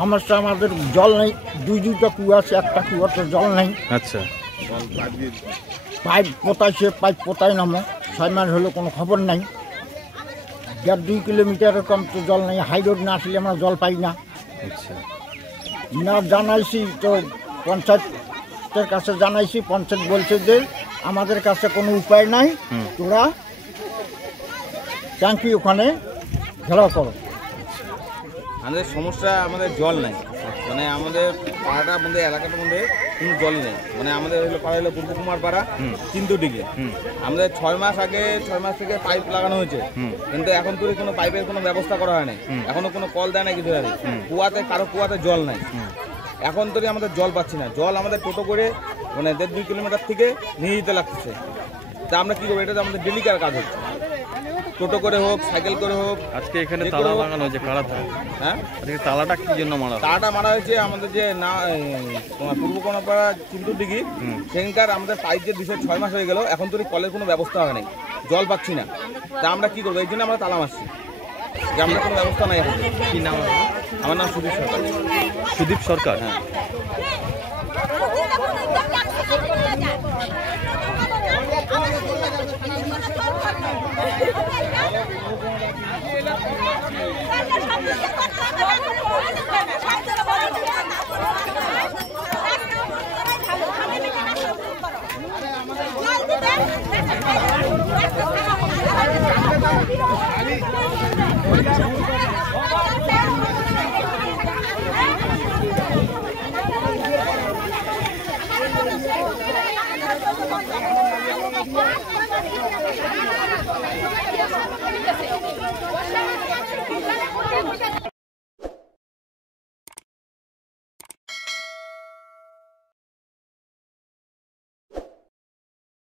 সমস্যা আমাদের জল নেই, দুইটা কুয়া আছে, একটা কুয়াতে জল নেই। আচ্ছা, পাইপ পোতাইছে, পাইপ পোতাই নামো 6 মাস হলো কোনো খবর নাই। 1.5-2 কিলোমিটারের কম তো জল নেই। হাই রোড না আসলে আমরা জল পাই না। আচ্ছা, না জানাইছি তো পঞ্চায়েতের কাছে জানাইছি, পঞ্চায়েত বলছে যে আমাদের কাছে কোনো উপায় নাই, তোরা ট্যাঙ্কি ওখানে ঘেরাও করো। আমাদের সমস্যা, আমাদের জল নাই, মানে আমাদের পাড়াটার মধ্যে, এলাকাটার মধ্যে কোনো জলই নেই। মানে আমাদের হলো পাড়া হলো পূর্ব কুমার পাড়া, চিন্তুডিগি। আমাদের 6 মাস আগে, 6 মাস থেকে পাইপ লাগানো হয়েছে, কিন্তু এখন তুই কোনো পাইপের কোনো ব্যবস্থা করা হয় নাই। এখনো কোনো কল দেয় না, কিছু দেয় না। কুয়াতে, কারো কুয়াতে জল নাই। এখন তো আমাদের জল পাচ্ছি না। জল আমাদের টোটো করে মানে 1.5-2 কিলোমিটার থেকে নিয়ে যেতে লাগতেছে। তা আমরা কী করবো? এটা তো আমাদের ডেলিকার কাজ হচ্ছে, টোটো করে হোক, সাইকেল করে হোক। আজকে এখানে তালা লাগানো হয়েছে, কারাটা। হ্যাঁ, আজকে তালাটা কি জন্য মারা? তালাটা মারা হয়েছে আমাদের যে না তোমার পূর্ব কোনাপাড়া চিন্তুডিগি, সেখানকার আমাদের পাইপ যে 6 মাস হয়ে গেল, এখন তো কলের কোনো ব্যবস্থা হয় নাই, জল পাচ্ছি না। তা আমরা কি করবো? এই জন্য আমরা তালা মারছি, যে আমরা কোনো ব্যবস্থা নাই এখন। কি নাম? আমার নাম সুদীপ সরকার। সুদীপ সরকার। হ্যাঁ।